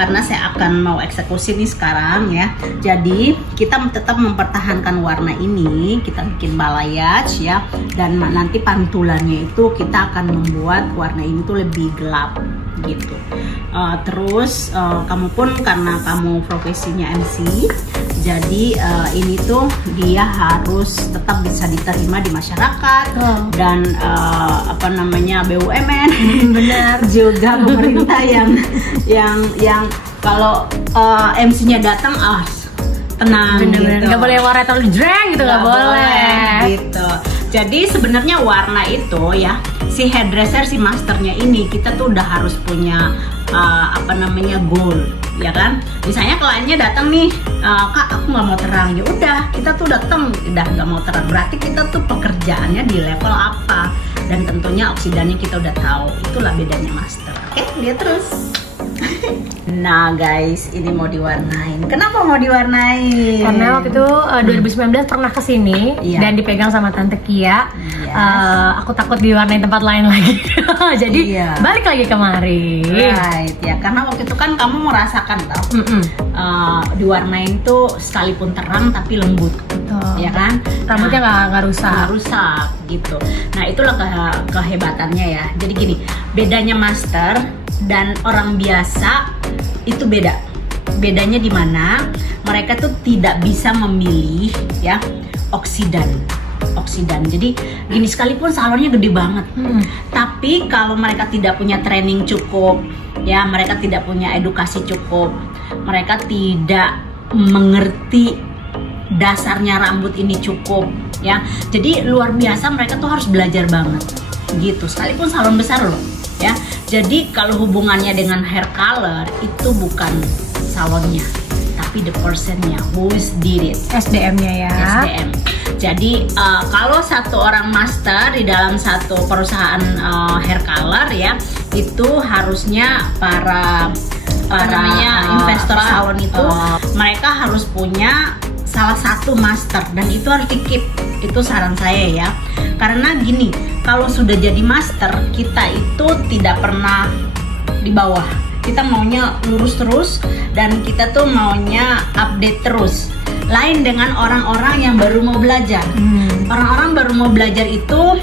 karena saya akan mau eksekusi nih sekarang ya. Jadi kita tetap mempertahankan warna ini, kita bikin balayage ya, dan nanti pantulannya itu kita akan membuat warna ini tuh lebih gelap gitu. Terus kamu pun karena kamu profesinya MC, jadi ini tuh dia harus tetap bisa diterima di masyarakat dan apa namanya BUMN benar juga pemerintah yang kalau MC-nya datang tenang bener-bener gitu. Nggak boleh warna terlalu jreng gitu, nggak boleh gitu. Jadi sebenarnya warna itu ya, si hairdresser, si masternya ini kita tuh udah harus punya apa namanya goal ya kan. Misalnya kliennya datang nih, Kak aku nggak mau terang, ya udah kita tuh datang udah nggak mau terang, berarti kita tuh pekerjaannya di level apa, dan tentunya oksidannya kita udah tahu. Itulah bedanya master. Oke, lihat terus. Nah guys, ini mau diwarnain. Kenapa mau diwarnain? Karena waktu itu 2019 pernah kesini dan dipegang sama Tante Kia. Aku takut diwarnain tempat lain lagi. Jadi balik lagi kemari. Right ya, karena waktu itu kan kamu merasakan tau, diwarnain tuh sekalipun terang tapi lembut. Ya kan? Rambutnya nggak rusak gitu. Nah itulah kehebatannya ya. Jadi gini, bedanya master dan orang biasa itu beda. Bedanya di mana? Mereka tuh tidak bisa memilih ya oksidan. Jadi gini, sekalipun salonnya gede banget, tapi kalau mereka tidak punya training cukup, ya mereka tidak punya edukasi cukup, mereka tidak mengerti dasarnya rambut ini cukup, ya. Jadi luar biasa, mereka tuh harus belajar banget, gitu. Sekalipun salon besar loh. Ya, jadi kalau hubungannya dengan hair color itu bukan salonnya, tapi the personnya, who did it, SDM-nya ya. SDM. Jadi kalau satu orang master di dalam satu perusahaan hair color ya, itu harusnya para investor salon itu mereka harus punya salah satu master, dan itu harus di-keep. Itu saran saya ya. Karena gini, kalau sudah jadi master, kita itu tidak pernah di bawah. Kita maunya lurus terus, dan kita tuh maunya update terus. Lain dengan orang-orang yang baru mau belajar. Orang-orang baru mau belajar itu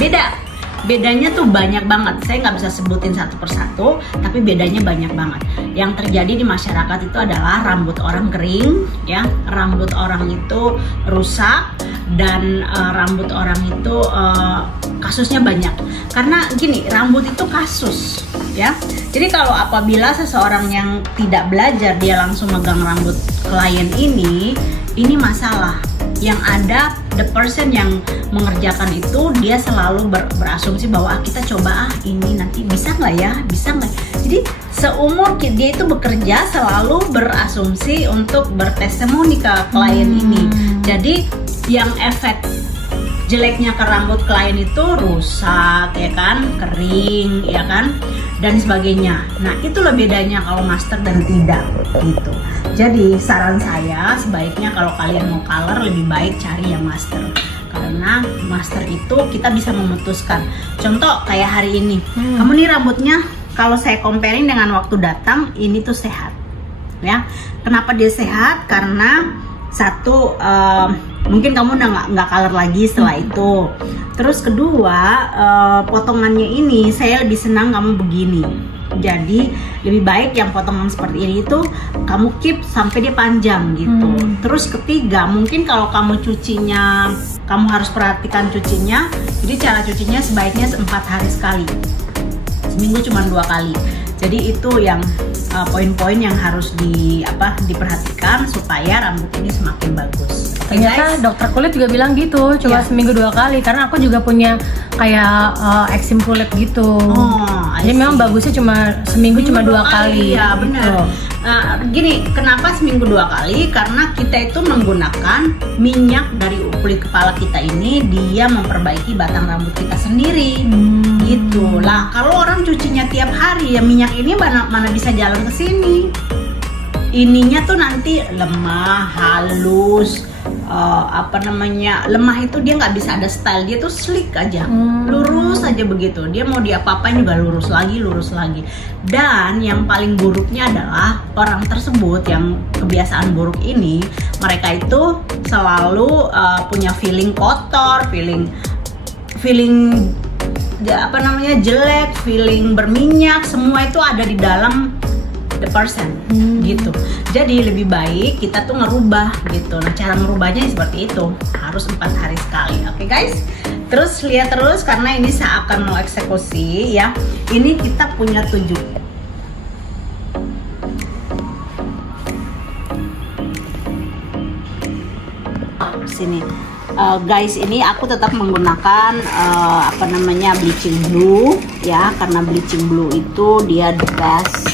beda. Bedanya tuh banyak banget. Saya nggak bisa sebutin satu persatu, tapi bedanya banyak banget. Yang terjadi di masyarakat itu adalah rambut orang kering, ya, rambut orang itu rusak, dan rambut orang itu kasusnya banyak. Karena gini, rambut itu kasus, ya. Jadi kalau apabila seseorang yang tidak belajar dia langsung megang rambut klien ini masalah. Yang ada the person yang mengerjakan itu dia selalu berasumsi bahwa kita coba ini nanti bisa nggak ya, bisa nggak. Jadi seumur dia itu bekerja selalu berasumsi untuk bertestimoni ke klien ini. Jadi yang efek jeleknya ke rambut klien itu rusak, ya kan, kering, ya kan, dan sebagainya. Nah itulah bedanya kalau master dan tidak gitu. Jadi saran saya sebaiknya kalau kalian mau color lebih baik cari yang master, karena master itu kita bisa memutuskan. Contoh kayak hari ini, kamu nih rambutnya kalau saya comparing dengan waktu datang ini tuh sehat, ya. Kenapa dia sehat? Karena satu mungkin kamu udah nggak color lagi setelah itu. Terus kedua, potongannya ini saya lebih senang kamu begini. Jadi lebih baik yang potongan seperti ini itu kamu keep sampai dia panjang gitu. Terus ketiga, mungkin kalau kamu cucinya, kamu harus perhatikan cucinya. Jadi cara cucinya sebaiknya 4 hari sekali, seminggu cuma 2 kali. Jadi itu yang poin-poin yang harus diperhatikan supaya rambut ini semakin bagus. Ternyata dokter kulit juga bilang gitu, coba seminggu 2 kali, karena aku juga punya kayak eksim kulit gitu. Jadi memang bagusnya cuma seminggu cuma 2 kali. Ya benar. Gini, kenapa seminggu 2 kali? Karena kita itu menggunakan minyak dari kulit kepala kita ini, dia memperbaiki batang rambut kita sendiri. Gitu lah. Kalau orang cucinya tiap hari, ya minyak ini mana bisa jalan ke sini. Ininya tuh nanti lemah, halus, lemah itu dia nggak bisa ada style, dia tuh slick aja, lurus aja begitu. Dia mau diapa-apain juga lurus lagi. Dan yang paling buruknya adalah orang tersebut yang kebiasaan buruk ini, mereka itu selalu punya feeling kotor, feeling jelek, feeling berminyak, semua itu ada di dalam the person gitu. Jadi lebih baik kita tuh ngerubah gitu. Nah, cara ngerubahnya seperti itu, harus 4 hari sekali. Oke guys, terus lihat terus karena ini saya akan mau eksekusi ya. Ini kita punya 7. Sini guys, ini aku tetap menggunakan bleaching blue ya, karena bleaching blue itu dia the best.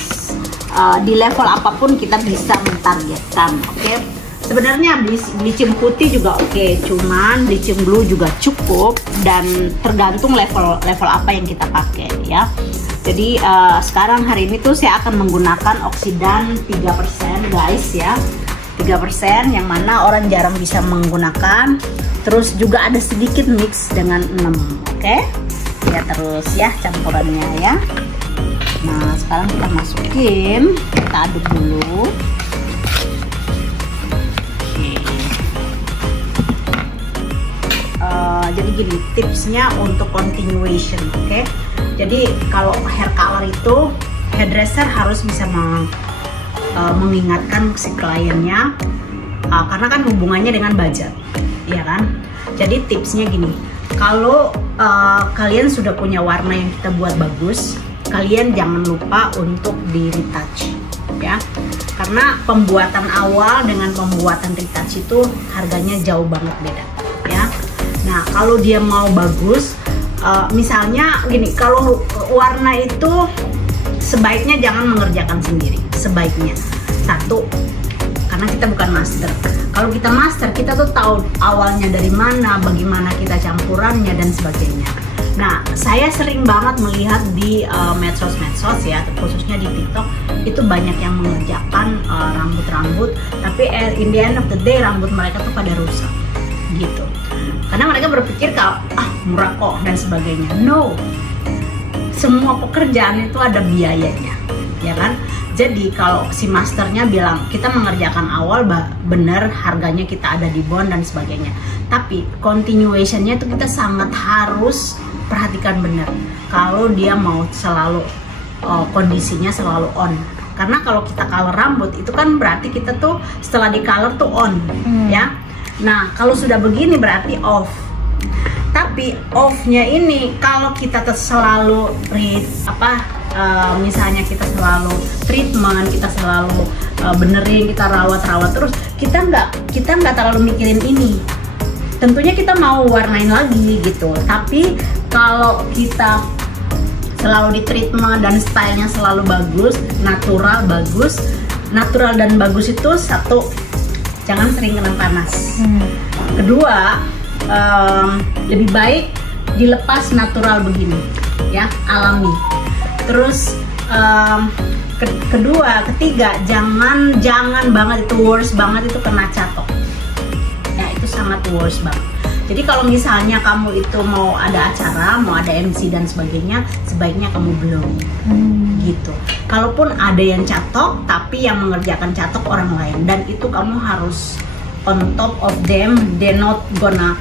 Di level apapun kita bisa mentargetkan. Oke. Sebenarnya bleaching putih juga oke, cuman bleaching blue juga cukup dan tergantung level apa yang kita pakai ya. Jadi sekarang hari ini tuh saya akan menggunakan oksidan 3% guys ya. 3% yang mana orang jarang bisa menggunakan. Terus juga ada sedikit mix dengan 6. Oke. Lihat terus ya campurannya ya. Nah, sekarang kita masukin, kita aduk dulu. Oke. Jadi gini tipsnya untuk continuation, oke? Jadi kalau hair color itu hairdresser harus bisa mengingatkan si kliennya, karena kan hubungannya dengan budget, ya kan? Jadi tipsnya gini, kalau kalian sudah punya warna yang kita buat bagus, kalian jangan lupa untuk di retouch ya, karena pembuatan awal dengan pembuatan retouch itu harganya jauh banget beda ya. Nah, kalau dia mau bagus, misalnya gini, kalau warna itu sebaiknya jangan mengerjakan sendiri, sebaiknya. Satu, karena kita bukan master. Kalau kita master, kita tuh tahu awalnya dari mana, bagaimana kita campurannya dan sebagainya. Nah, saya sering banget melihat di medsos ya, khususnya di TikTok, itu banyak yang mengerjakan rambut-rambut, tapi in the end of the day rambut mereka tuh pada rusak gitu. Karena mereka berpikir kalau murah kok dan sebagainya. No, semua pekerjaan itu ada biayanya, ya kan? Jadi kalau si masternya bilang kita mengerjakan awal bener, harganya kita ada di bond dan sebagainya, tapi continuationnya itu kita sangat harus perhatikan benar kalau dia mau selalu kondisinya selalu on. Karena kalau kita color rambut itu kan berarti kita tuh setelah di color tuh on ya. Nah, kalau sudah begini berarti off. Tapi off-nya ini kalau kita selalu misalnya kita selalu treatment, kita selalu benerin, kita rawat terus, kita nggak terlalu mikirin ini. Tentunya kita mau warnain lagi gitu, tapi kalau kita selalu di treatment dan stylenya selalu bagus, natural dan bagus itu satu, jangan sering kena panas. Kedua, lebih baik dilepas natural begini ya, alami. Terus ketiga, jangan banget, itu worst banget itu kena catok. Sangat worst banget. Jadi kalau misalnya kamu itu mau ada acara, mau ada MC dan sebagainya, sebaiknya kamu blow gitu. Kalaupun ada yang catok, tapi yang mengerjakan catok orang lain, dan itu kamu harus on top of them. They not gonna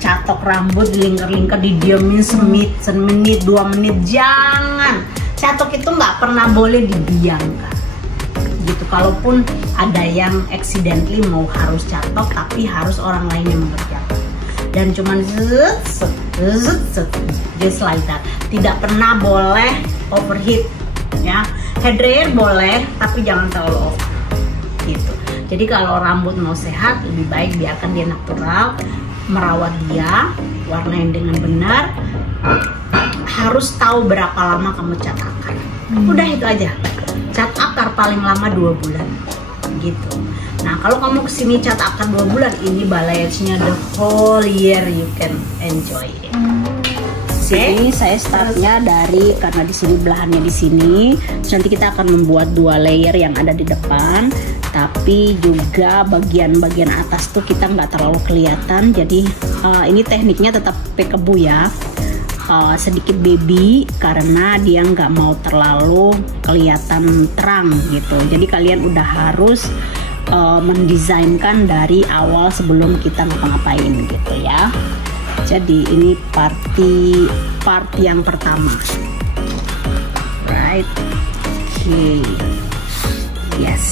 catok rambut, lingkar-lingkar, didiemin semenit 2 menit. Jangan. Catok itu nggak pernah boleh didiamkan gitu. Kalaupun ada yang accidentally mau harus catok, tapi harus orang lain yang mengerjakan, dan cuman just like that. Tidak pernah boleh overheat ya. Hair dryer boleh, tapi jangan terlalu over gitu. Jadi kalau rambut mau sehat, lebih baik biarkan dia natural, merawat dia, warnain dengan benar. Harus tahu berapa lama kamu cat akar. Udah itu aja. Cat akar paling lama 2 bulan gitu. Nah, kalau kamu kesini cat akar 2 bulan, ini balayage-nya the whole year you can enjoy it. Ini saya startnya dari, karena di sini belahannya di sini. Terus nanti kita akan membuat 2 layer yang ada di depan, tapi juga bagian-bagian atas tuh kita nggak terlalu kelihatan. Jadi ini tekniknya tetap peekaboo ya, sedikit baby karena dia nggak mau terlalu kelihatan terang gitu. Jadi kalian udah harus mendesainkan dari awal sebelum kita ngapa-ngapain gitu ya. Jadi ini part yang pertama, right? Okay, yes.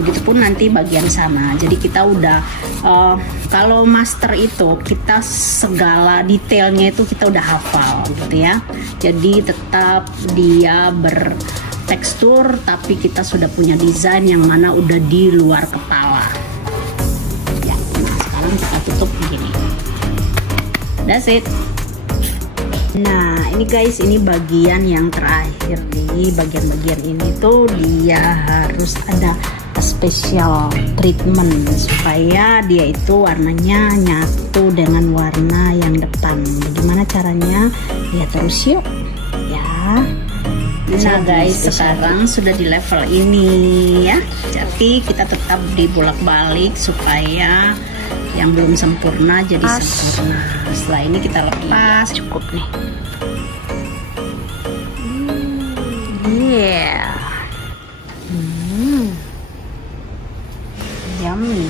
Begitupun nanti bagian sana. Jadi kita udah kalau master itu kita segala detailnya itu kita udah hafal gitu ya. Jadi tetap dia bertekstur, tapi kita sudah punya desain yang mana udah di luar kepala. Ya, nah sekarang kita tutup begini. That's it. Nah ini guys, ini bagian yang terakhir nih. Bagian-bagian ini tuh dia harus ada special treatment supaya dia itu warnanya nyatu dengan warna yang depan. Bagaimana caranya? Lihat terus yuk ya. Nah guys, sekarang sudah di level ini ya. Jadi kita tetap dibolak-balik supaya yang belum sempurna jadi sempurna. Setelah ini kita lepas, cukup nih. Yeah. Yummy.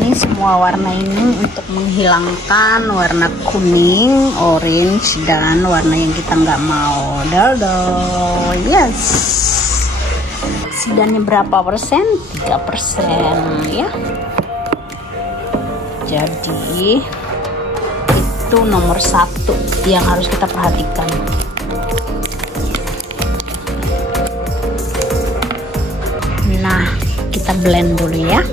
Ini semua warna ini untuk menghilangkan warna kuning, orange, dan warna yang kita nggak mau. Dadah, yes. Oksidannya berapa persen? 3% ya. Jadi itu nomor 1 yang harus kita perhatikan. Nah, kita blend dulu ya.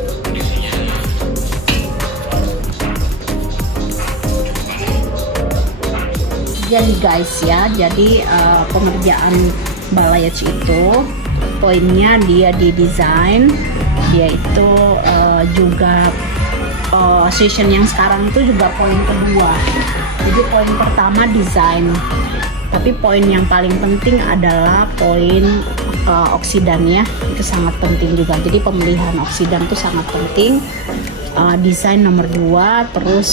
Jadi guys ya, jadi pengerjaan balayage itu poinnya dia di desain, dia itu juga session yang sekarang itu juga poin kedua. Jadi poin pertama desain, tapi poin yang paling penting adalah poin oksidannya, itu sangat penting juga. Jadi pemilihan oksidan itu sangat penting. Desain nomor 2, terus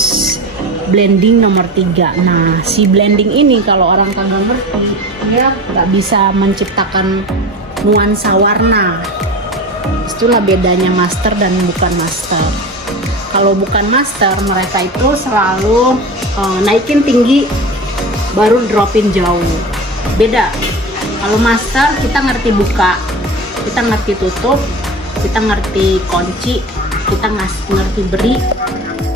blending nomor 3. Nah si blending ini kalau orang kagak ngerti, dia nggak bisa menciptakan nuansa warna. Itulah bedanya master dan bukan master. Kalau bukan master, mereka itu selalu naikin tinggi baru dropin jauh. Beda. Kalau master kita ngerti buka, kita ngerti tutup, kita ngerti kunci, kita ngerti beri,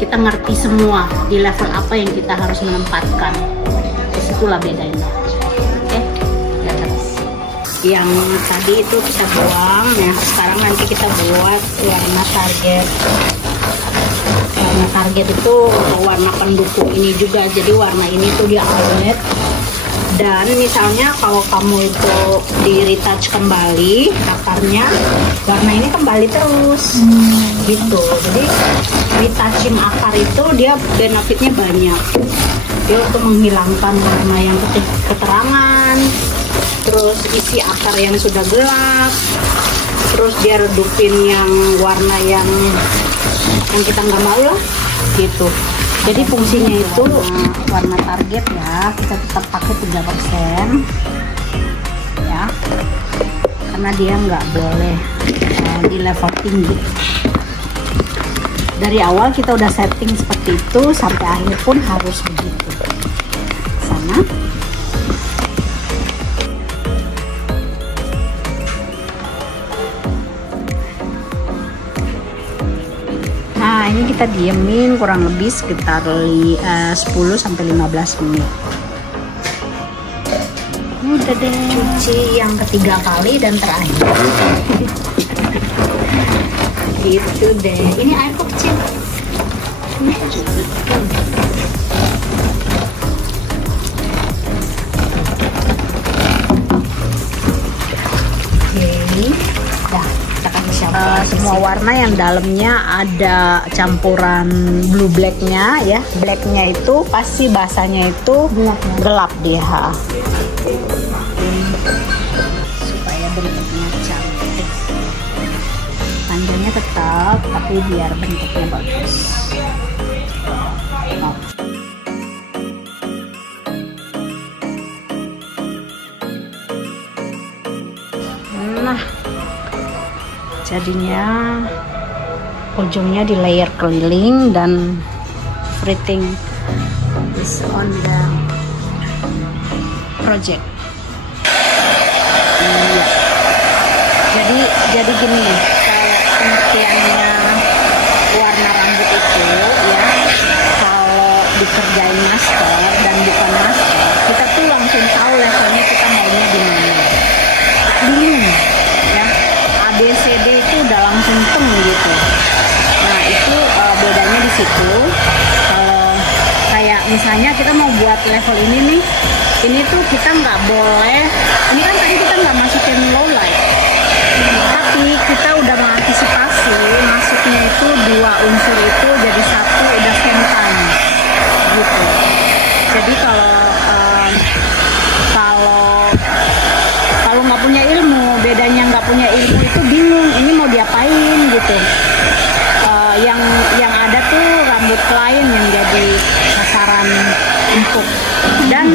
kita ngerti semua di level apa yang kita harus menempatkan. Disitulah bedanya. Oke, ya terus. Yang tadi itu kita buang, ya sekarang nanti kita buat warna target. Warna target itu warna pendukung ini juga. Jadi warna ini tuh dia outlet. Dan misalnya kalau kamu itu di retouch kembali akarnya, warna ini kembali terus gitu. Jadi retouching akar itu dia benefitnya banyak. Dia untuk menghilangkan warna yang keterangan, terus isi akar yang sudah gelap, terus dia redupin yang warna yang kita nggak mau lah gitu. Jadi fungsinya itu warna target ya, kita tetap pakai 3% ya, karena dia nggak boleh di level tinggi. Dari awal kita udah setting seperti itu, sampai akhir pun harus begitu. Sana. Nah ini kita diemin kurang lebih sekitar 10-15 menit. Udah deh, cuci yang ketiga kali dan terakhir. Gitu deh. Ini air kecil. Oke. semua warna yang dalamnya ada campuran blue blacknya ya. Blacknya itu pasti basahnya itu gelap dia, supaya bentuknya cantik. Panjangnya tetap, tapi biar bentuknya bagus. Nah, jadinya ujungnya di layer keliling dan everything is on the project. Iya. Jadi gini, kalau pengertiannya warna rambut itu ya, kalau dikerjain master dan bukan master, kita tuh langsung tahu levelnya kita maunya di mana. Bingung ya, ABCD itu udah langsung teng gitu. Nah itu bedanya di situ. Kalau kayak misalnya kita mau buat level ini nih, ini tuh kita nggak boleh, ini kan tadi kita nggak masukin low light, tapi kita udah mengantisipasi masuknya itu dua unsur itu jadi satu, udah same time gitu. Jadi kalau nggak punya ilmu, bedanya nggak punya ilmu itu bingung ini mau diapain gitu. Yang ada tuh rambut klien yang jadi sasaran empuk. Dan